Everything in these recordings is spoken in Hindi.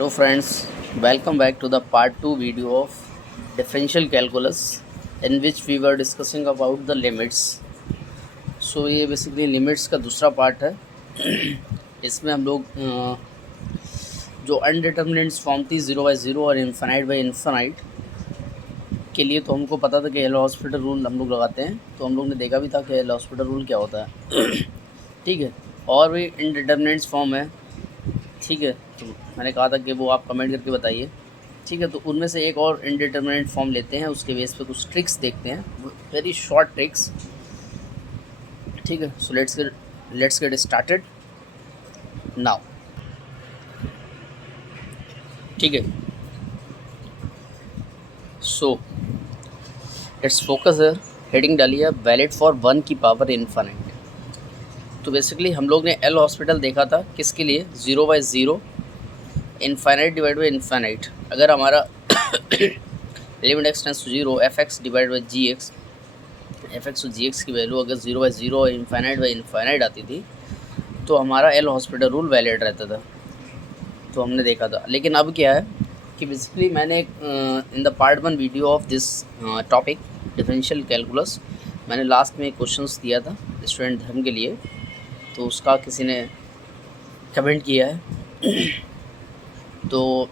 Hello friends, welcome back to the part 2 video of differential calculus in which we were discussing about the limits. So ये बेसिकली लिमिट्स का दूसरा पार्ट है। इसमें हम लोग जो अनडिटर्मिनेट्स फॉर्म थी 0/0 और इन्फिनाइट बाई इन्फिनाइट के लिए तो हमको पता था कि एल हॉस्पिटल रूल हम लोग लगाते हैं, तो हम लोग ने देखा भी था कि एल हॉस्पिटल रूल क्या होता है। ठीक है, और भी इनडिटर्मिनेट्स फॉर्म है। ठीक है, तो मैंने कहा था कि वो आप कमेंट करके बताइए। ठीक है, तो उनमें से एक और इनडिटर्मिनेट फॉर्म लेते हैं, उसके बेस पे कुछ ट्रिक्स देखते हैं, वेरी शॉर्ट ट्रिक्स। ठीक है, so let's get started now. ठीक है, सो लेट्स फोकस है। हेडिंग डालिए वैलिड फॉर 1 की पावर इन्फिनिट। तो बेसिकली हम लोग ने एल हॉस्पिटल देखा था किसके लिए, 0/0 इन्फिनाइट डिवाइड बाई इन्फिनाइट। अगर हमारा limit x tends to 0 f x divide by g x, f x और जी एक्स की वैल्यू अगर 0/0 और इन्फिनाइट बाई इन्फिनाइट आती थी तो हमारा एल हॉस्पिटल रूल वैलिड रहता था। तो हमने देखा था। लेकिन अब क्या है कि बेसिकली मैंने in the part 1 video of this topic differential calculus मैंने लास्ट में क्वेश्चंस दिया था स्टूडेंट धर्म के लिए, तो उसका किसी ने कमेंट किया है। तो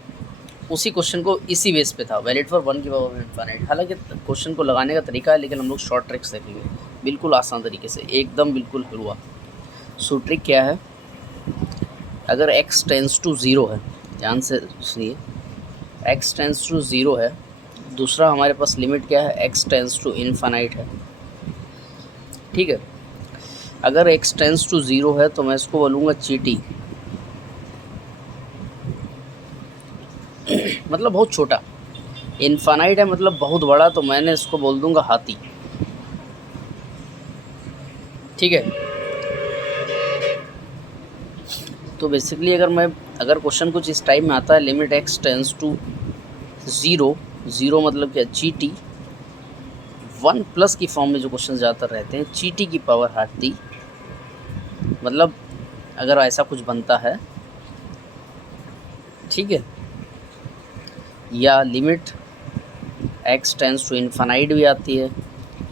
उसी क्वेश्चन को इसी बेस पे था, वैलिड फॉर 1 की पावर इन्फिनिट। हालांकि क्वेश्चन को लगाने का तरीका है, लेकिन हम लोग शॉर्ट ट्रिक्स देखेंगे बिल्कुल आसान तरीके से, एकदम बिल्कुल हलवा। सो ट्रिक क्या है, अगर x टेंस टू 0 है, ध्यान से सुनिए, x टेंस टू 0 है, दूसरा हमारे पास लिमिट क्या है, x टेंस टू इन्फिनाइट है। ठीक है, अगर x टेंस टू 0 है तो मैं इसको बोलूँगा चीटी, मतलब बहुत छोटा। इन्फिनाइट है मतलब बहुत बड़ा, तो मैंने इसको बोल दूंगा हाथी। ठीक है, तो बेसिकली अगर क्वेश्चन कुछ इस टाइप में आता है, लिमिट एक्स टेंस टू 0, 0 मतलब क्या, चीटी। 1 प्लस की फॉर्म में जो क्वेश्चन ज़्यादातर रहते हैं, चीटी की पावर हाथी, मतलब अगर ऐसा कुछ बनता है। ठीक है, या limit x tends to infinite भी आती है।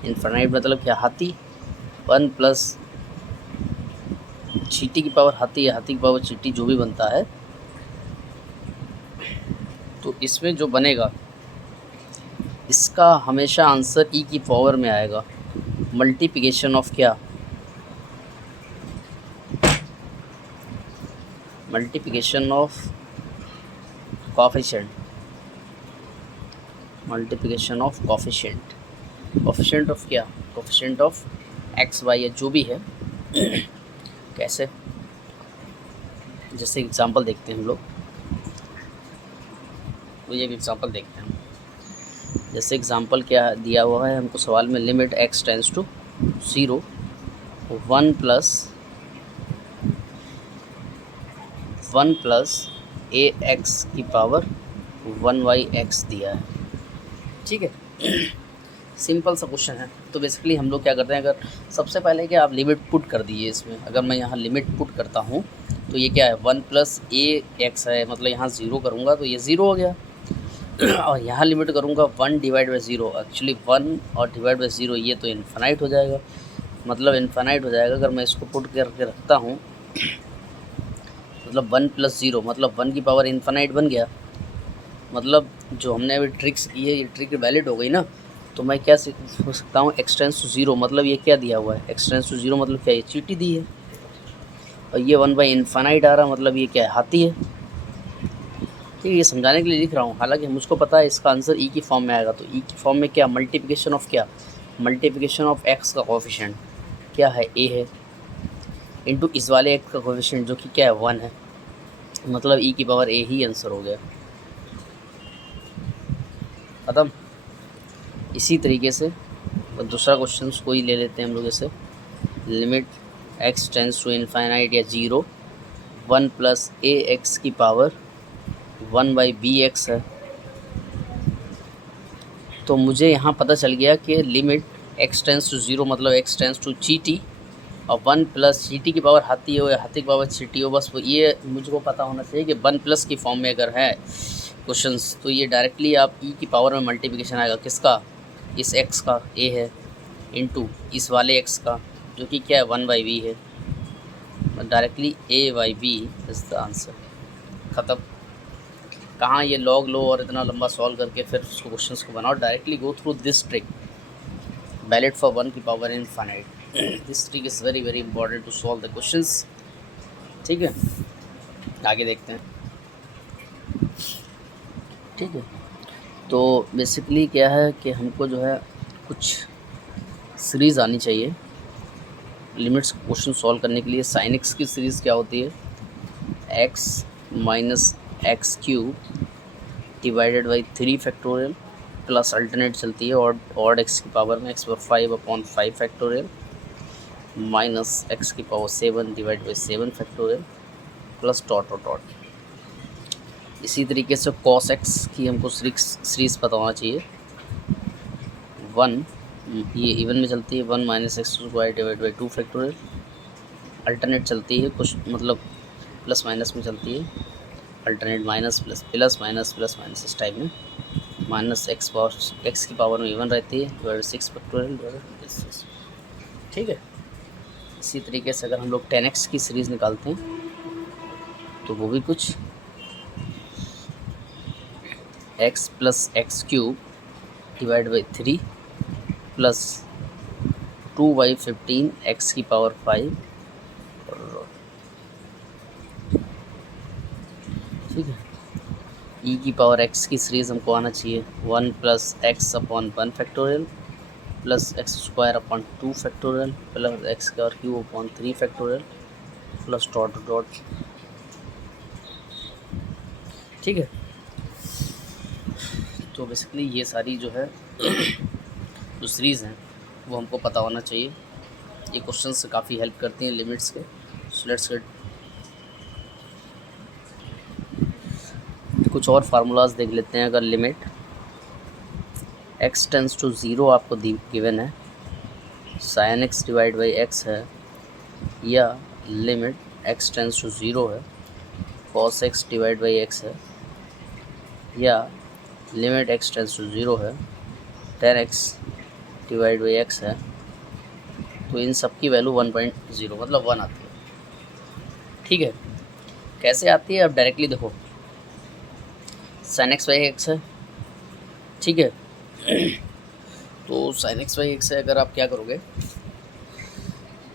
इन्फिनाइट मतलब क्या, हाथी। 1 प्लस चीटी की पावर हाथी या हाथी की पावर चीटी, जो भी बनता है, तो इसमें जो बनेगा इसका हमेशा आंसर ई की पावर में आएगा। मल्टीप्लिकेशन ऑफ क्या, multiplication of coefficient, multiplication of coefficient, coefficient of क्या, कोएफिशिएंट ऑफ एक्स वाई या जो भी है। कैसे, जैसे एग्जांपल देखते हैं हम लोग, तो ये भी एग्जांपल देखते हैं। जैसे एग्जांपल क्या दिया हुआ है हमको सवाल में, limit x tends to 0 1 plus a x की पावर 1/x दिया है। ठीक है, सिंपल सा क्वेश्चन है। तो बेसिकली हम लोग क्या करते हैं, अगर सबसे पहले क्या, आप लिमिट पुट कर दीजिए इसमें। अगर मैं यहाँ लिमिट पुट करता हूँ तो ये क्या है, 1 प्लस ए एक्स है, मतलब यहाँ 0 करूँगा तो ये 0 हो गया। और यहाँ लिमिट करूँगा 1 डिवाइड बाई 0, एक्चुअली 1 और डिवाइड बाई 0 ये तो इन्फिनाइट हो जाएगा, मतलब इन्फिनाइट हो जाएगा। अगर मैं इसको पुट करके रखता हूँ, मतलब 1 प्लस 0 मतलब 1 की पावर इन्फिनाइट बन गया। मतलब जो हमने अभी ट्रिक्स की है, ये ट्रिक वैलिड हो गई ना। तो मैं क्या हो सकता हूँ, एक्स टेंस टू 0 मतलब ये क्या दिया हुआ है, एक्स टेंस टू 0 मतलब क्या, ये चीटी दी है। और ये 1/इन्फिनाइट आ रहा, मतलब ये क्या है, हाथी है। ठीक है, ये समझाने के लिए लिख रहा हूँ, हालांकि मुझको पता है इसका आंसर ई की फॉर्म में आएगा। तो ई की फॉर्म में क्या, मल्टीप्लिकेशन ऑफ क्या, मल्टीप्लिकेशन ऑफ एक्स का कोएफिशिएंट क्या है, ए है, इंटू इस वाले एक्स का कोएफिशिएंट जो कि क्या है, 1 है, मतलब ई की पावर ए ही आंसर हो गया, खत्म। इसी तरीके से दूसरा क्वेश्चन कोई ले लेते हैं हम लोग, जैसे limit x tends to infinite या 0 1 प्लस ए एक्स की पावर 1/bx है। तो मुझे यहाँ पता चल गया कि लिमिट एक्स टेंस टू 0 मतलब एक्स टेंस टू चीटी, और 1 प्लस ची टी की पावर हाथी हो या हाथी की पावर ची टी हो, बस वो ये मुझको पता होना चाहिए कि 1 प्लस की फॉर्म में अगर है क्वेश्चंस तो ये डायरेक्टली आप ई की पावर में मल्टीप्लिकेशन आएगा किसका, इस एक्स का ए है इंटू इस वाले एक्स का जो कि क्या है 1/v है, directly a/b is the answer. ख़त्म। कहाँ ये लॉग लो और इतना लंबा सॉल्व करके फिर उसको क्वेश्चंस को बनाओ, directly go through this trick valid for 1 की power infinite. This trick is very very important to solve the questions. ठीक है, आगे देखते हैं। ठीक है, तो बेसिकली क्या है कि हमको जो है कुछ सीरीज़ आनी चाहिए लिमिट्स क्वेश्चन सॉल्व करने के लिए। साइन एक्स की सीरीज़ क्या होती है, x minus x cube divided by 3 factorial plus alternate चलती है ऑड एक्स की पावर में x/5/5 फैक्टोरियल माइनस एक्स की power 7 divide by 7 factorial plus dot और डॉट। इसी तरीके से कॉस एक्स की हमको सीरीज़ पता होना चाहिए। 1 ये इवन में चलती है 1 minus x square divide by 2 factorial. Alternate चलती है कुछ मतलब प्लस माइनस में चलती है, alternate minus plus plus minus plus minus इस टाइप में। माइनस एक्स की पावर में इवन रहती है डिवाइड 6 फैक्टोरियल। ठीक है, इसी तरीके से अगर हम लोग 10x की सीरीज़ निकालते हैं तो वो भी कुछ x plus x cube divide by 3 plus 2/15 x की पावर 5। ठीक है, e की पावर x की सीरीज़ हमको आना चाहिए 1 plus x/1 factorial plus x² 2 factorial plus x³ 3 factorial plus dot dot. ठीक है, तो बेसिकली ये सारी जो है जो सीरीज़ हैं वो हमको पता होना चाहिए। ये क्वेश्चन से काफ़ी हेल्प करती हैं लिमिट्स के। सो लेट्स गेट कुछ और फार्मूलाज देख लेते हैं। अगर लिमिट x टेंस टू 0 आपको गिवन है, sine x divide by x है, या लिमिट x टेंस टू 0 है, cos x divide by x है, या लिमिट x टेंस टू 0 है, tan x divide by x है, तो इन सब की वैल्यू 1.0 मतलब 1 आती है। ठीक है, कैसे आती है अब डायरेक्टली देखो, साइन एक्स बाई एक्स है। ठीक है, तो साइन एक्स बाई एक्स है, अगर आप क्या करोगे,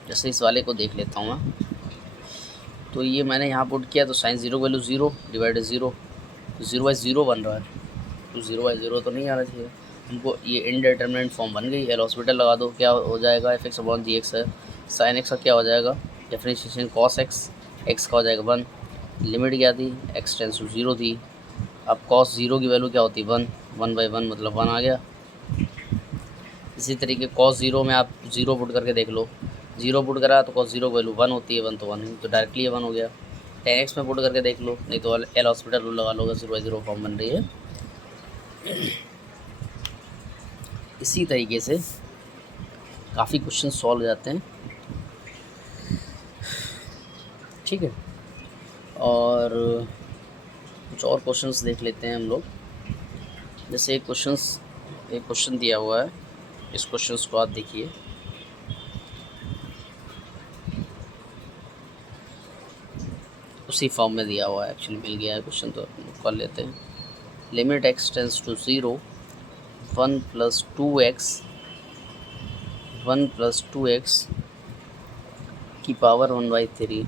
जैसे इस वाले को देख लेता हूँ मैं, तो ये मैंने यहाँ पुट किया तो साइन 0 वैल्यू 0 डिवाइड 0, 0/0 बन रहा है, तो 0/0 तो नहीं आना चाहिए हमको। ये इनडिटरमिनेंट फॉर्म बन गई। एल हॉस्पिटल लगा दो, क्या हो जाएगा, f(x/gx) है। साइन एक्स का क्या हो जाएगा, डेफिनेशन कॉस एक्स, एक्स का हो जाएगा 1। लिमिट क्या थी, x टेंस टू 0 थी। अब कॉस 0 की वैल्यू क्या होती है 1, 1/1 मतलब 1 आ गया। इसी तरीके कॉस 0 में आप 0 पुट करके देख लो, 0 पुट करा तो कॉस 0 की वैल्यू 1 होती है, 1 तो 1 ही, तो डायरेक्टली ये 1 हो गया। 10x में पुट करके देख लो, नहीं तो एल हॉस्पिटल रूल लगा लो, 0/0 फॉर्म बन रही है। इसी तरीके से काफ़ी क्वेश्चन सॉल्व हो जाते हैं। ठीक है, और कुछ और क्वेश्चंस देख लेते हैं हम लोग। जैसे एक क्वेश्चन दिया हुआ है, इस क्वेश्चंस को आप देखिए। उसी फॉर्म में दिया हुआ है, एक्चुअली मिल गया है क्वेश्चन, तो कर लेते हैं। Limit x tends to 0 1 + 2x की पावर 1/3।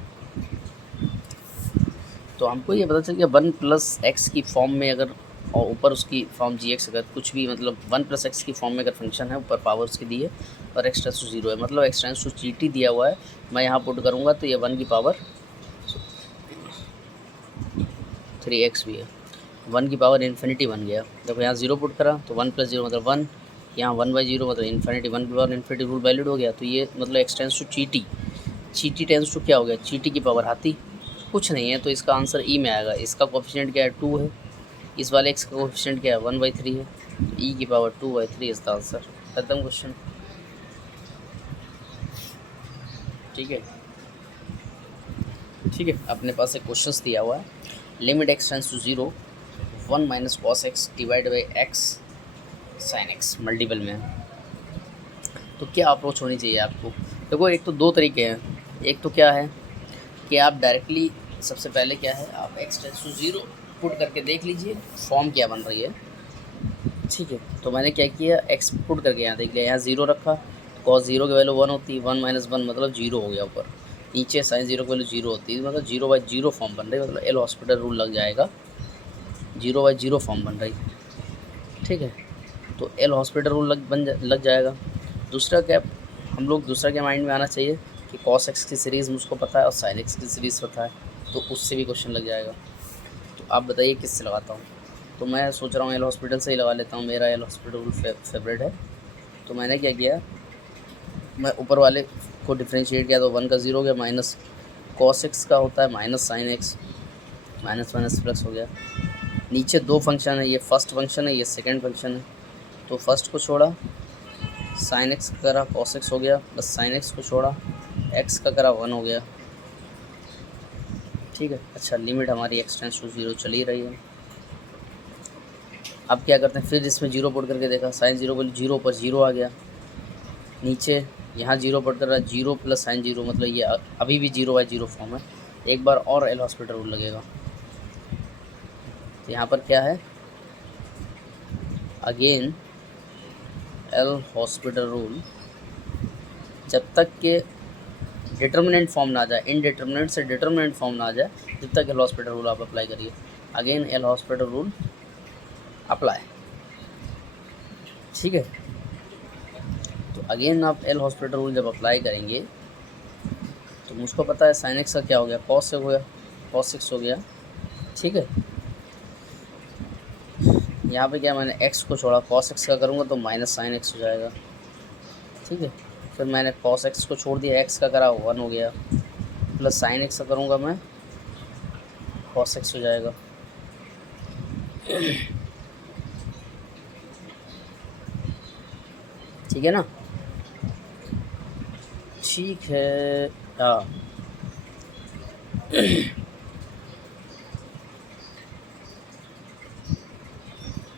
तो हमको ये पता चल गया 1 + x की फॉर्म में अगर, और ऊपर उसकी फॉर्म gx, अगर कुछ भी मतलब 1 + x की फॉर्म में अगर फंक्शन है, ऊपर पावर उसकी दी है और x टेंस टू 0 है, मतलब x टेंस टू gt दिया हुआ है, मैं यहाँ पुट करूँगा तो ये 1 की पावर 3x भी है, 1 की पावर इन्फिनिटी बन गया। देखो यहाँ 0 पुट करा तो 1 + 0 मतलब 1, यहाँ 1/0 मतलब इन्फिनिटी, 1 की पावर इन्फिनिटी रूल वैलिड हो गया। तो ये मतलब x tends to gt tends to क्या हो गया, gt की पावर हाथी, कुछ नहीं है, तो इसका आंसर ई में आएगा। इसका कोफिशिएंट क्या है 2 है, इस वाले x का कोफिशिएंट क्या है 1/3 है, e की पावर 2/3 इज द आंसर। खत्म क्वेश्चन। ठीक है। ठीक है, अपने पास एक क्वेश्चन दिया हुआ है, limit x tends to 0 1 minus cos x divide by x sin x multiple में है। तो क्या अप्रोच होनी चाहिए आपको? देखो, एक तो दो तरीके हैं। एक तो क्या है कि आप डायरेक्टली, सबसे पहले क्या है, आप एक्स टेंस टू 0 पुट करके देख लीजिए फॉर्म क्या बन रही है। ठीक है, तो मैंने क्या किया, एक्स पुट करके यहाँ देख लिया, यहाँ 0 रखा, कॉस 0 की वैल्यू 1 होती है, 1 माइनस 1 मतलब 0 हो गया ऊपर, नीचे साइन 0 की वैल्यू 0 होती है, मतलब 0/0 फॉर्म बन रही है, मतलब एल हॉस्पिटल रूल लग जाएगा, 0/0 फॉर्म बन रही। ठीक है, तो एल हॉस्पिटल रूल लग जाएगा। दूसरा क्या, हम लोग दूसरा क्या माइंड में आना चाहिए कि कॉस एक्स की सीरीज़ मुझको पता है और साइन एक्स की सीरीज़ पता है, तो उससे भी क्वेश्चन लग जाएगा। तो आप बताइए किससे लगाता हूँ? तो मैं सोच रहा हूँ एल हॉस्पिटल से ही लगा लेता हूँ, मेरा एल हॉस्पिटल रूल फेवरेट है। तो मैंने क्या किया, मैं ऊपर वाले को डिफ्रेंशिएट किया तो 1 का 0 हो गया, माइनस कॉस एक्स का होता है minus sine x, minus minus plus हो गया। नीचे दो फंक्शन है, ये फर्स्ट फंक्शन है, ये सेकंड फंक्शन है, तो फर्स्ट को छोड़ा साइन एक्स का करा कॉस एक्स हो गया, प्लस साइन एक्स को छोड़ा एक्स का करा 1 हो गया। ठीक है, अच्छा, लिमिट हमारी एक्स टेंस टू 0 चली रही है। अब क्या करते हैं, फिर इसमें 0 पुट करके देखा, साइन 0 बोले 0 पर 0 आ गया, नीचे यहाँ 0 पुट कर रहा है, 0 प्लस साइन 0 मतलब ये अभी भी 0/0 फॉर्म है। एक बार और एल हॉस्पिटल रूल लगेगा, तो यहाँ पर क्या है, अगेन एल हॉस्पिटल रूल, जब तक के डिटर्मिनेंट फॉर्म ना आ जाए, इनडिटर्मिनेंट से डिटर्मिनेंट फॉर्म ना आ जाए, जब तक एल हॉस्पिटल रूल आप अप्लाई करिए। Again L hospital rule apply. ठीक है, तो अगेन आप एल हॉस्पिटल रूल जब अप्लाई करेंगे तो मुझको पता है साइन एक्स का क्या हो गया, कॉस हो गया, कॉस एक्स हो गया। ठीक है, यहाँ पे क्या, मैंने एक्स को छोड़ा, कॉस एक्स का करूँगा तो माइनस साइन एक्स हो जाएगा। ठीक है, फिर मैंने कॉस एक्स को छोड़ दिया, एक्स का करा 1 हो गया, प्लस साइन एक्स का करूँगा मैं, कॉस एक्स हो जाएगा। ठीक है ना? ठीक है, हाँ।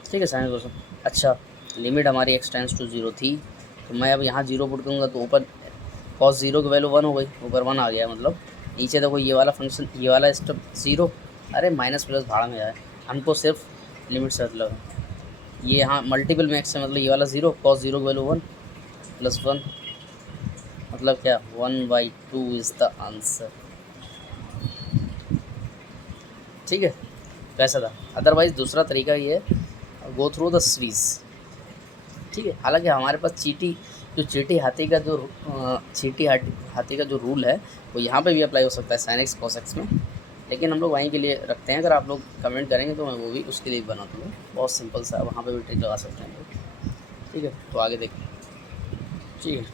ठीक है, साइन क्वेश्चन। अच्छा, लिमिट हमारी एक्स टेंस टू 0 थी, तो मैं अब यहाँ 0 पुट करूँगा तो ऊपर कॉस 0 की वैल्यू 1 हो गई, ऊपर 1 आ गया, मतलब नीचे देखो ये वाला फंक्शन, ये वाला स्टेप 0, अरे माइनस प्लस भाड़ा में जाए, हमको सिर्फ लिमिट से मतलब है। ये यहाँ मल्टीपल में एक्स है, मतलब ये वाला 0, कॉस 0 की वैल्यू 1 प्लस 1, मतलब क्या, 1/2 इज़ द आंसर। ठीक है, कैसा था? अदरवाइज़ दूसरा तरीका ये है, गो थ्रू द सीरीज़। ठीक है, हालांकि हमारे पास चीटी हाथी का जो हाथी का जो रूल है वो यहाँ पे भी अप्लाई हो सकता है साइन एक्स कॉस एक्स में, लेकिन हम लोग वहीं के लिए रखते हैं। अगर आप लोग कमेंट करेंगे तो मैं वो भी उसके लिए बना दूँगा, बहुत सिंपल सा, वहाँ पे भी ट्रिक लगा सकते हैं लोग। ठीक है, तो आगे देखते हैं। ठीक है,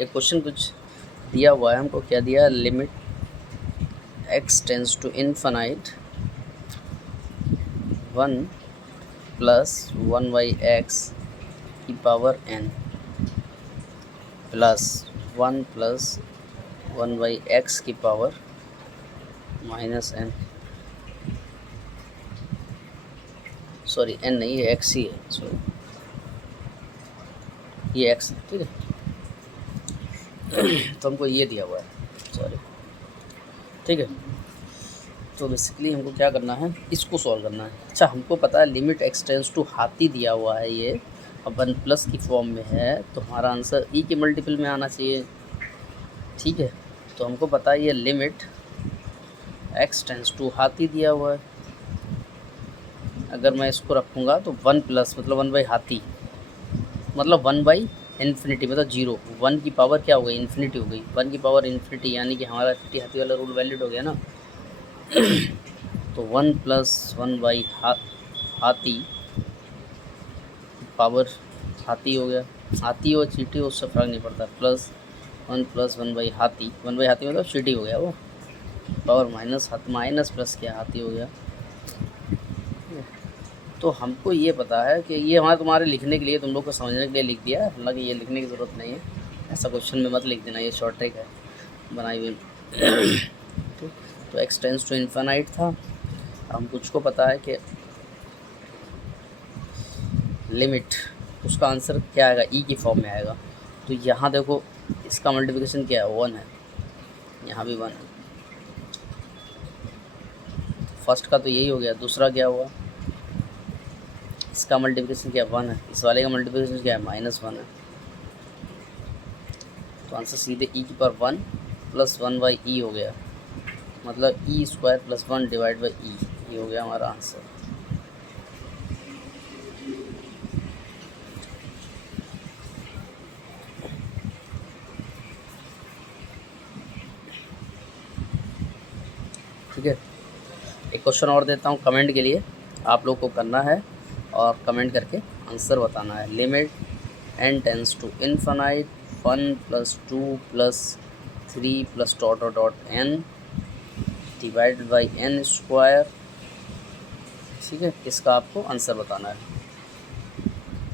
एक क्वेश्चन कुछ दिया हुआ है हमको, क्या दिया, limit x tends to infinite 1 plus 1/x की power n plus 1 plus 1/x की power minus n, sorry n नहीं, ये x ही है, सॉरी ये x है। ठीक है, तो हमको ये दिया हुआ है, सॉरी। ठीक है, तो बेसिकली हमको क्या करना है, इसको सॉल्व करना है। अच्छा, हमको पता है लिमिट एक्स टेंस टू हाथी दिया हुआ है ये, और 1 प्लस की फॉर्म में है, तो हमारा आंसर ई के मल्टीपल में आना चाहिए। ठीक है, तो हमको पता है ये लिमिट एक्स टेंस टू हाथी दिया हुआ है, अगर मैं इसको रखूँगा तो 1 प्लस मतलब 1/हाथी, मतलब 1/इन्फिनिटी मतलब 0, 1 की पावर क्या हो गई, इन्फिनिटी हो गई, 1 की पावर इन्फिनिटी, यानी कि हमारा हाथी वाला रूल वैलिड हो गया ना। तो 1 प्लस 1/हाथी पावर हाथी हो गया, हाथी हो चींटी हो उससे फ़र्क नहीं पड़ता, प्लस 1 प्लस 1/हाथी, 1/हाथी मतलब चींटी हो गया वो, पावर माइनस प्लस क्या, हाथी हो गया। तो हमको ये पता है कि ये हमारे तुम्हारे लिखने के लिए, तुम लोग को समझने के लिए लिख दिया है, हालांकि ये लिखने की ज़रूरत नहीं है, ऐसा क्वेश्चन में मत लिख देना, ये शॉर्ट ट्रिक है। बनाई हुई। तो x टेंस टू इन्फिनाइट था। हम मुझको पता है कि लिमिट उसका आंसर क्या आएगा, ई की फॉर्म में आएगा। तो यहाँ देखो इसका मल्टीप्लिकेशन क्या है, 1 है, यहाँ भी 1 है। फर्स्ट का तो यही हो गया, दूसरा क्या हुआ, इसका मल्टीप्लिकेशन क्या 1 है, इस वाले का मल्टीप्लिकेशन क्या है -1 है। तो आंसर सीधे ई की पावर 1 + 1/e हो गया, मतलब e² + 1 डिवाइड बाई ई, ये हो गया हमारा आंसर। ठीक है, एक क्वेश्चन और देता हूँ कमेंट के लिए, आप लोग को करना है और कमेंट करके आंसर बताना है। Limit n tends to infinite 1 + 2 + 3 + ... n divided by n²। ठीक है, इसका आपको आंसर बताना है,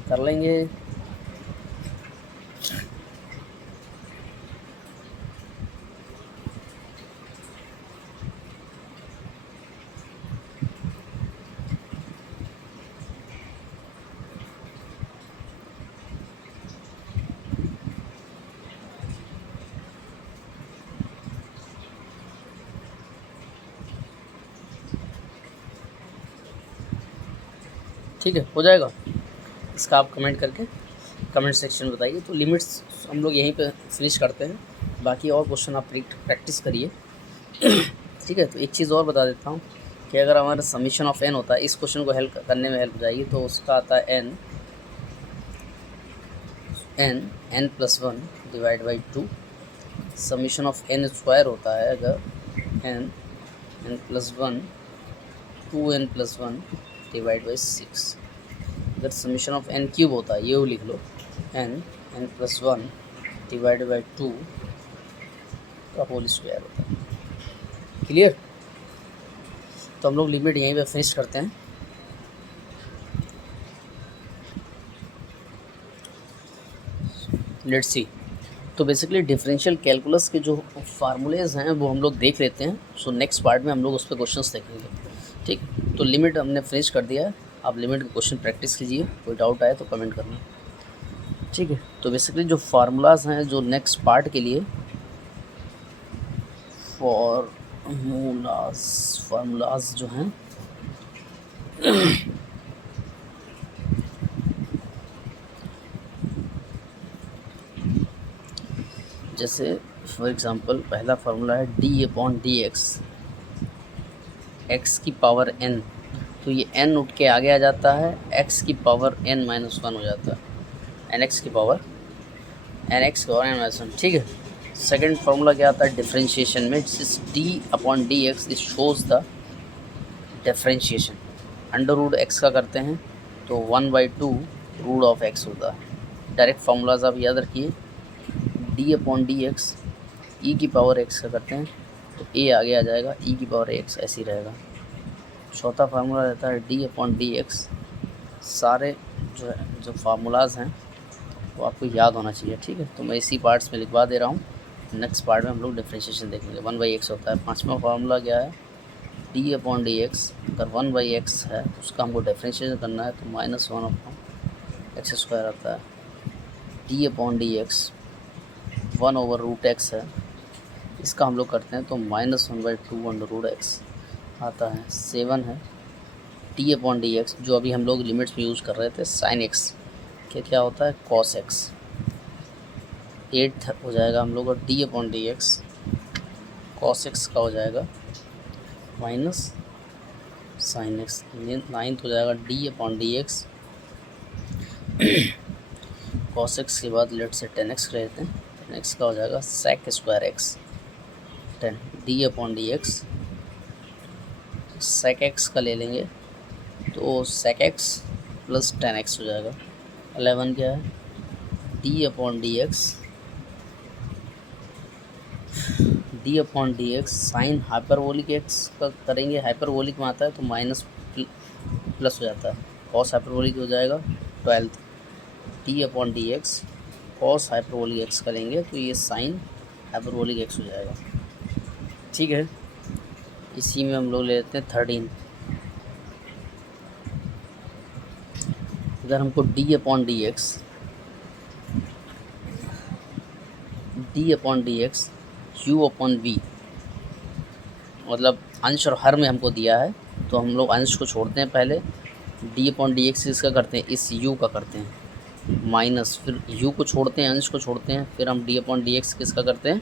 कर लेंगे। ठीक है, हो जाएगा। इसका आप कमेंट करके कमेंट सेक्शन में बताइए। तो लिमिट्स हम लोग यहीं पे फिनिश करते हैं, बाकी और क्वेश्चन आप प्रैक्टिस करिए। ठीक है, तो एक चीज़ और बता देता हूँ कि अगर हमारा समीशन ऑफ n होता है, इस क्वेश्चन को हेल्प करने में हेल्प हो जाएगी। तो उसका आता है n + 1 divide by 2। Summation of n² होता है अगर n + 1 2n + 1 डिवाइड बाई 6। अगर समीशन ऑफ n³ होता है, ये लिख लो, n + 1 डिवाइड बाई 2 का होल स्क्वायर होता है। क्लियर? तो हम लोग लिमिट यहीं पे फिनिश करते हैं। Let's see. तो बेसिकली डिफरेंशियल कैलकुलस के जो फार्मूलेज हैं वो हम लोग देख लेते हैं। सो नेक्स्ट पार्ट में हम लोग उस पर क्वेश्चंस देखेंगे। ठीक, तो लिमिट हमने फिनिश कर दिया है। आप लिमिट के क्वेश्चन प्रैक्टिस कीजिए, कोई डाउट आए तो कमेंट करना। ठीक है, तो बेसिकली जो फार्मूलाज हैं जो नेक्स्ट पार्ट के लिए, फार्मूलाज जो हैं जैसे फॉर एग्ज़ाम्पल पहला फार्मूला है d/dx, x की पावर n। तो ये n उठ के आगे आ जाता है, x की पावर n - 1 हो जाता है, nx की पावर n-1। ठीक है, सेकंड फार्मूला क्या आता है डिफरेंशिएशन में, जिस d/dx this shows the differentiation. √x का करते हैं तो 1/2 √x होता है। डायरेक्ट फार्मूलाज आप याद रखिए। d/dx e की पावर x का करते हैं तो a आगे आ जाएगा, e की पावर x ऐसे ही रहेगा। चौथा फार्मूला रहता है d/dx। सारे जो फार्मूलाज हैं वो आपको याद होना चाहिए। ठीक है, तो मैं इसी पार्ट्स में लिखवा दे रहा हूँ। नेक्स्ट पार्ट में हम लोग डिफरेंशिएशन देखेंगे। 1/x होता है। पाँचवा फार्मूला क्या है, d/dx। अगर 1/x है तो उसका हमको डिफरेंशिएशन करना है तो -1/x² आता है। d/dx 1/√x है, इसका हम लोग करते हैं तो -1/2 आता है। 7 है d/dx, जो अभी हम लोग लिमिट्स में यूज़ कर रहे थे, sin x के क्या होता है cos x। 8 हो जाएगा हम लोग, और d/dx cos x का हो जाएगा -sin x। 9 हो जाएगा d/dx cos x के बाद लेट से 10x रहते हैं, 10x का हो जाएगा sec² x 10। d/dx sec x का ले लेंगे तो sec x + 10x हो जाएगा। 11 क्या है d/dx साइन हाइपरबोलिक x का करेंगे। हाइपरबोलिक में आता है तो माइनस प्लस हो जाता है, कॉस हाइपरबोलिक हो जाएगा 12। d/dx कॉस हाइपरबोलिक x करेंगे तो ये साइन हाइपरबोलिक एक्स हो जाएगा। ठीक है, इसी में हम लोग ले लेते हैं 13। अगर हमको d upon d x u upon v, मतलब अंश और हर में हमको दिया है, तो हम लोग अंश को छोड़ते हैं पहले, डी अपॉन डी एक्स इसका करते हैं, इस यू का करते हैं माइनस, फिर यू को छोड़ते हैं, अंश को छोड़ते हैं, फिर हम डी अपॉन डी एक्स किसका करते हैं,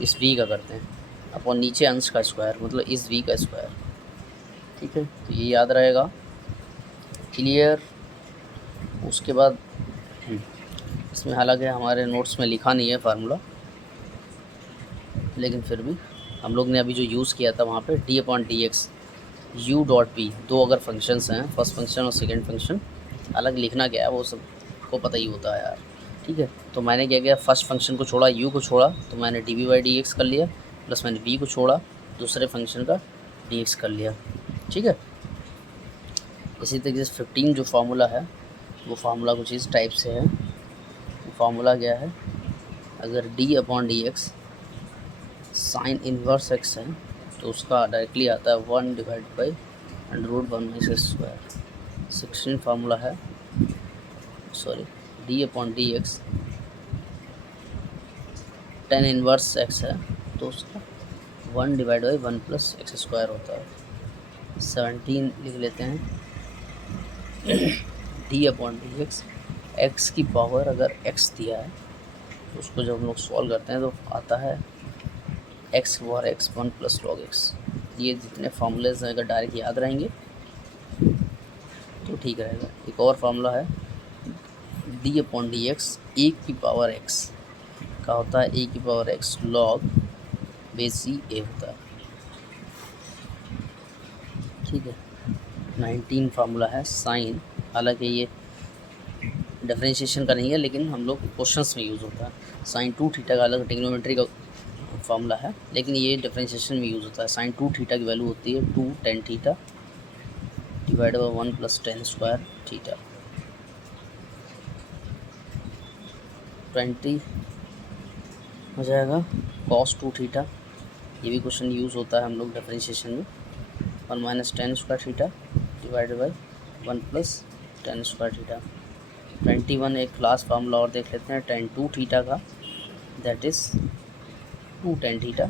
इस वी का करते हैं, अपॉन नीचे अंश का स्क्वायर, मतलब इस वी का स्क्वायर। ठीक है, तो ये याद रहेगा। क्लियर। उसके बाद इसमें हालांकि हमारे नोट्स में लिखा नहीं है फार्मूला, लेकिन फिर भी हम लोग ने अभी जो यूज़ किया था वहाँ पे D upon d x U dot P, दो अगर फंक्शंस हैं, फर्स्ट फंक्शन और सेकंड फंक्शन, अलग लिखना क्या है वो सब को पता ही होता है यार। ठीक है, तो मैंने क्या किया, फर्स्ट फंक्शन को छोड़ा, यू को छोड़ा, तो मैंने d v by d x कर लिया, प्लस मैंने वी को छोड़ा, दूसरे फंक्शन का डी एक्स कर लिया। ठीक है, इसी तरीके से 15 जो फार्मूला है वो फार्मूला कुछ इस टाइप से है। फार्मूला क्या है, अगर D upon d x sign inverse x है तो उसका डायरेक्टली आता है 1 डिवाइड बाई √1/(x²). 16 फार्मूला है, sorry, D upon d x tan inverse x है तो उसका 1 डिवाइड बाई 1+(x²) होता है। 17 लिख लेते हैं, D upon d x x की पावर अगर x दिया है तो उसको जब हम लोग सॉल्व करते हैं तो आता है x power x 1 + log x। ये जितने फार्मूलेज हैं अगर डायरेक्ट याद रहेंगे तो ठीक रहेगा। एक और फार्मूला है, डी अपॉन डी एक्स ए की पावर x का होता है, ए की power x log base C ए होता है। ठीक है, 19 फार्मूला है साइन, हालांकि ये डिफरेंशिएशन का नहीं है लेकिन हम लोग क्वेश्चंस में यूज़ होता है। साइन 2 थीटा का अलग ट्रिग्नोमेट्री का फार्मूला है, लेकिन ये डिफरेंशिएशन में यूज़ होता है। साइन 2 थीटा की वैल्यू होती है 2 tan theta divide by 1 + tan² theta. 20 हो जाएगा cos 2 थीटा, ये भी क्वेश्चन यूज़ होता है हम लोग डिफरेंशिएशन में, 1 - tan² theta divide by 1 + tan² theta. 21 एक क्लास फार्मूला और देख लेते हैं tan 2 थीटा का, that is 2 tan theta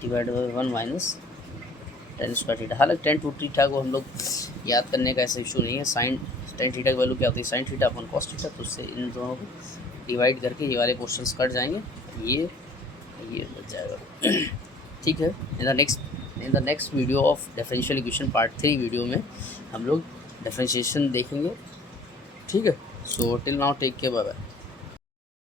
divide by 1 - tan² theta. हालांकि tan 2 थीटा को हम लोग याद करने का ऐसा इशू नहीं है। साइन tan थीटा की वैल्यू क्या होती है, sine theta upon cos theta, तो उससे इन दोनों को डिवाइड करके ये वाले क्वेश्चंस कट जाएंगे, ये बच जाएगा। ठीक है, in the next video of differential equation part 3 video में हम लोग डिफरेंशिएशन देखेंगे। ठीक है, so till now take care, bye bye.